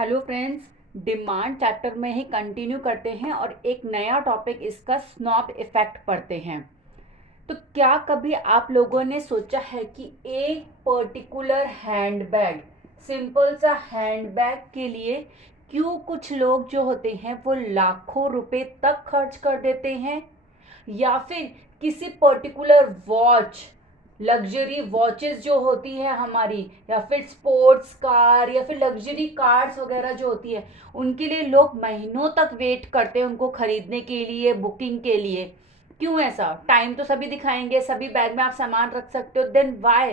Hello friends, demand chapter में ही continue करते हैं और एक नया टॉपिक इसका स्नॉब इफेक्ट पढ़ते हैं। तो क्या कभी आप लोगों ने सोचा है कि एक पर्टिकुलर हैंडबैग, सिंपल सा हैंडबैग के लिए क्यों कुछ लोग जो होते हैं वो लाखों रुपए तक खर्च कर देते हैं, या फिर किसी पर्टिकुलर वॉच, लग्जरी वॉचेस जो होती है हमारी, या फिर स्पोर्ट्स कार या फिर लग्जरी कार्स वगैरह जो होती है, उनके लिए लोग महीनों तक वेट करते हैं उनको खरीदने के लिए, बुकिंग के लिए। क्यों ऐसा? टाइम तो सभी दिखाएंगे, सभी बैग में आप सामान रख सकते हो, देन वाई?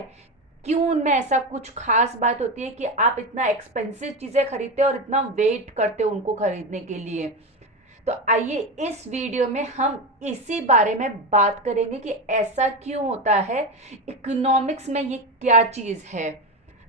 क्यों उनमें ऐसा कुछ खास बात होती है कि आप इतना एक्सपेंसिव चीज़ें खरीदते हो और इतना वेट करते हो उनको खरीदने के लिए? तो आइए इस वीडियो में हम इसी बारे में बात करेंगे कि ऐसा क्यों होता है, इकोनॉमिक्स में ये क्या चीज़ है।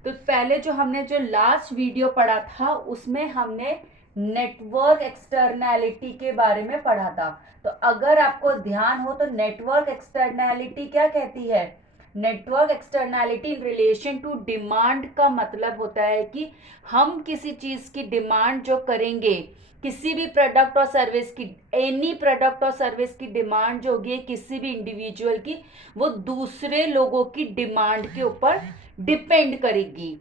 तो पहले जो लास्ट वीडियो पढ़ा था उसमें हमने नेटवर्क एक्सटर्नैलिटी के बारे में पढ़ा था। तो अगर आपको ध्यान हो तो नेटवर्क एक्सटर्नैलिटी क्या कहती है? Network externality in relation to demand का मतलब होता है कि हम किसी चीज़ की डिमांड जो करेंगे, किसी भी प्रोडक्ट और सर्विस की, एनी प्रोडक्ट और सर्विस की डिमांड जो होगी किसी भी इंडिविजुअल की, वो दूसरे लोगों की डिमांड के ऊपर डिपेंड करेगी।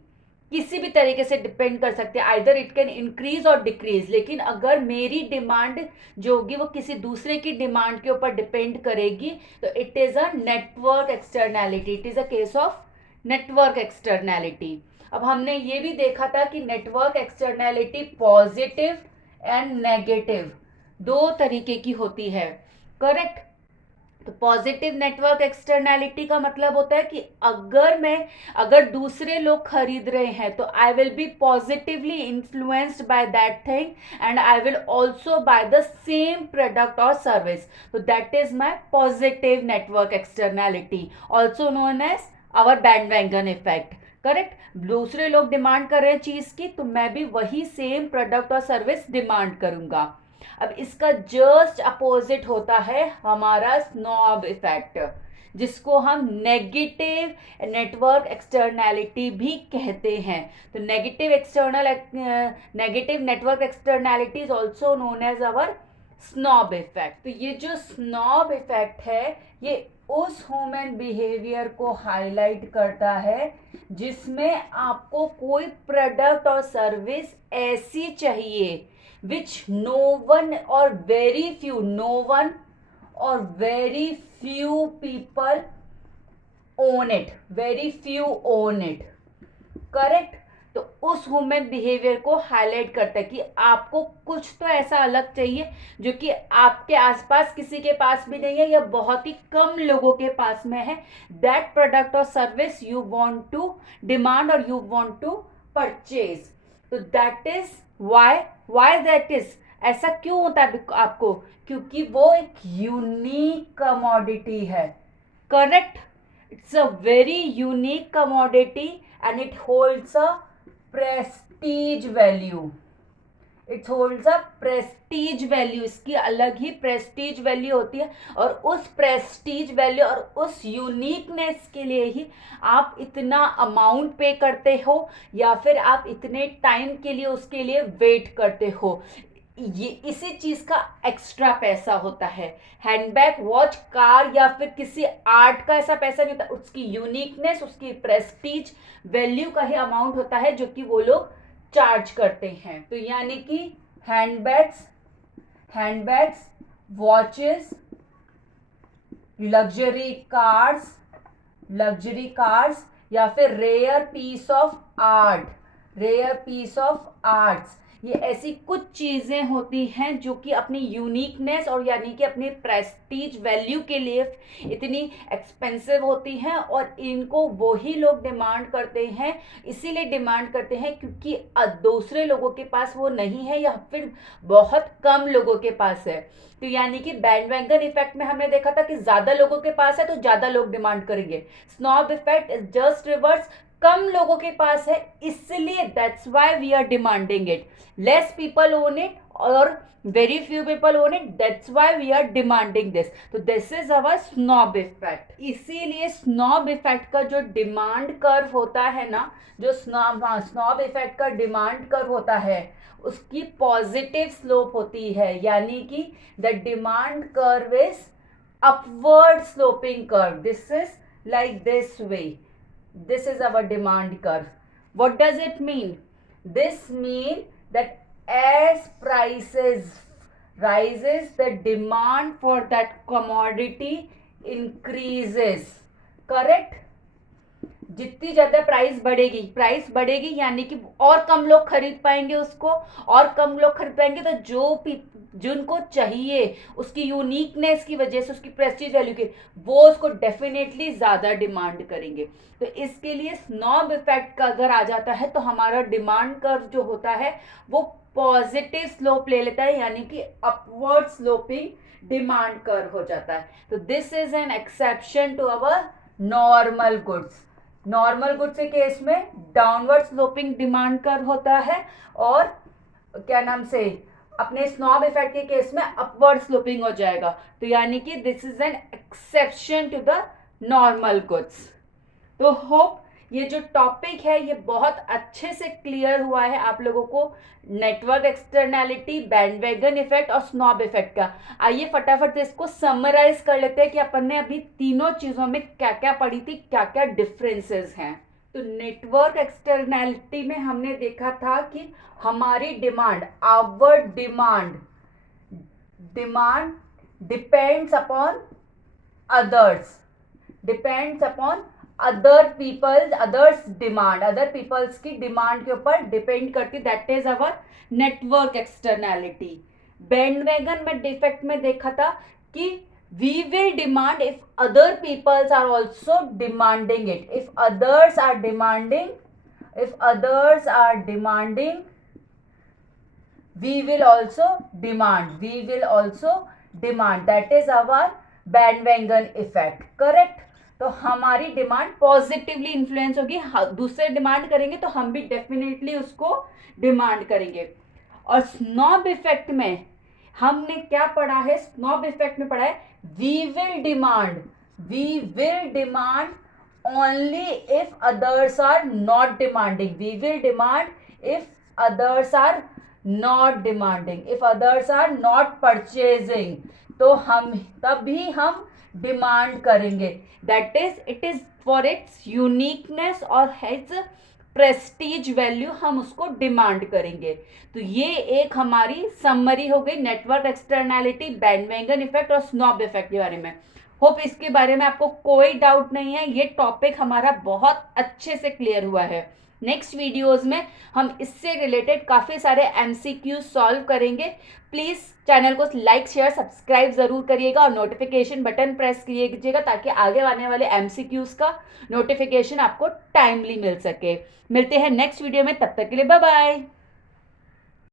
किसी भी तरीके से डिपेंड कर सकते हैं, आइदर इट कैन इंक्रीज और डिक्रीज। लेकिन अगर मेरी डिमांड जो होगी वो किसी दूसरे की डिमांड के ऊपर डिपेंड करेगी तो it is a network externality, it is a case of network externality. अब हमने ये भी देखा था कि network externality positive and negative दो तरीके की होती है, करेक्ट? तो पॉजिटिव नेटवर्क एक्सटर्नैलिटी का मतलब होता है कि अगर दूसरे लोग खरीद रहे हैं तो I will be positively influenced by that thing and I will also buy the same product और सर्विस। तो that is my positive network externality, also known as our bandwagon effect, correct? दूसरे लोग डिमांड कर रहे हैं चीज की तो मैं भी वही सेम प्रोडक्ट और सर्विस डिमांड करूंगा। अब इसका जस्ट अपोजिट होता है हमारा स्नॉब इफेक्ट, जिसको हम नेगेटिव नेटवर्क एक्सटर्नैलिटी भी कहते हैं। तो negative network externality is also known as our snob effect. तो ये जो स्नॉब इफेक्ट है ये उस ह्यूमन बिहेवियर को हाईलाइट करता है जिसमें आपको कोई प्रोडक्ट और सर्विस ऐसी चाहिए which no one or very few, no one or very few people own it, very few own it, correct? तो उस ह्यूमन बिहेवियर को हाईलाइट करता है कि आपको कुछ तो ऐसा अलग चाहिए जो कि आपके आसपास किसी के पास भी नहीं है या बहुत ही कम लोगों के पास में है। दैट प्रोडक्ट और service you want to demand और यू वांट टू परचेज। तो that is why that is, ऐसा क्यों होता है आपको? क्योंकि वो एक यूनिक कमोडिटी है, correct? It's a very unique commodity and it holds a prestige value. It holds a prestige value. इसकी अलग ही prestige value होती है और उस prestige value और उस uniqueness के लिए ही आप इतना amount पे करते हो या फिर आप इतने टाइम के लिए उसके लिए वेट करते हो। ये इसी चीज का एक्स्ट्रा पैसा होता है। हैंडबैग, वॉच, कार या फिर किसी आर्ट का ऐसा पैसा नहीं होता, उसकी यूनिकनेस, उसकी प्रेस्टीज वैल्यू का ही अमाउंट होता है जो कि वो लोग चार्ज करते हैं। तो यानी कि हैंडबैग्स, वॉचेस, लग्जरी कार्स या फिर रेयर पीस ऑफ आर्ट्स, ये ऐसी कुछ चीजें होती हैं जो कि अपनी यूनिकनेस और यानी कि अपनी प्रेस्टीज वैल्यू के लिए इतनी एक्सपेंसिव होती हैं और इनको वही लोग डिमांड करते हैं। इसीलिए डिमांड करते हैं क्योंकि दूसरे लोगों के पास वो नहीं है या फिर बहुत कम लोगों के पास है। तो यानी कि बैंडवैगन इफेक्ट में हमने देखा था कि ज्यादा लोगों के पास है तो ज्यादा लोग डिमांड करेंगे। Snob effect is just reverse, कम लोगों के पास है इसलिए that's why we are demanding it, less people own it और very few people own it, that's why we are demanding this. तो this is our snob effect. इसीलिए snob effect का जो डिमांड कर्व होता है ना, जो snob effect का डिमांड कर्व होता है उसकी पॉजिटिव स्लोप होती है, यानी कि the demand curve is upward sloping curve. This is like this way. This is our demand curve. What does it mean? This means that as prices rises, the demand for that commodity increases. Correct? जितनी ज़्यादा price बढ़ेगी यानी कि और कम लोग खरीद पाएंगे उसको, और कम लोग खरीद पाएंगे तो जिनको चाहिए उसकी यूनिकनेस की वजह से, उसकी प्रेस्टीज वैल्यू की, वो उसको डेफिनेटली ज़्यादा डिमांड करेंगे. तो इसके लिए स्नॉब इफेक्ट का अगर आ जाता है तो हमारा डिमांड कर्व जो होता है वो पॉजिटिव स्लोप ले लेता है, यानी कि अपवर्ड स्लोपिंग डिमांड कर्व हो जाता है. तो this is an exception to our normal goods. Normal goods के केस में डाउनवर्ड स्लोपिंग डिमांड कर्व होता है, और क्या नाम से अपने स्नॉब इफेक्ट के केस में अपवर्ड स्लोपिंग हो जाएगा. तो यानी कि this is an exception to the normal goods. तो होप ये जो टॉपिक है ये बहुत अच्छे से क्लियर हुआ है आप लोगों को, नेटवर्क एक्सटर्नैलिटी, बैंडवैगन इफेक्ट और स्नॉब इफेक्ट का. आइए फटाफट से इसको समराइज कर लेते हैं कि अपन ने अभी तीनों चीज़ों में क्या क्या पढ़ी थी, क्या क्या डिफरेंसेस हैं. तो नेटवर्क एक्सटर्नैलिटी में हमने देखा था कि हमारी demand, our demand depends upon others, depends upon other peoples की डिमांड के ऊपर डिपेंड करती. That is our network externality. Bandwagon में डिफेक्ट में देखा था कि we will demand if other peoples are also demanding it. If others are demanding we will also demand. That is our bandwagon effect. Correct? तो हमारी demand positively influence होगी, दूसरे demand करेंगे तो हम भी डेफिनेटली उसको डिमांड करेंगे. और स्नॉब इफेक्ट में हमने क्या पढ़ा है, स्नॉब इफेक्ट में पढ़ा है we will demand only if others are not demanding. We will demand if others are not demanding, if others are not purchasing, तो तभी हम डिमांड करेंगे. That is it is for its uniqueness और its prestige value, हम उसको demand करेंगे. तो ये एक हमारी समरी हो गई नेटवर्क एक्सटर्नैलिटी, बैंडवैगन इफेक्ट और स्नॉब इफेक्ट के बारे में. होप इसके बारे में आपको कोई डाउट नहीं है, ये टॉपिक हमारा बहुत अच्छे से क्लियर हुआ है. नेक्स्ट वीडियोस में हम इससे रिलेटेड काफ़ी सारे MCQs सॉल्व करेंगे. प्लीज़ चैनल को लाइक, शेयर, सब्सक्राइब ज़रूर करिएगा और नोटिफिकेशन बटन प्रेस कीजिएगा ताकि आगे आने वाले MCQs का नोटिफिकेशन आपको टाइमली मिल सके. मिलते हैं नेक्स्ट वीडियो में, तब तक के लिए बाय बाय.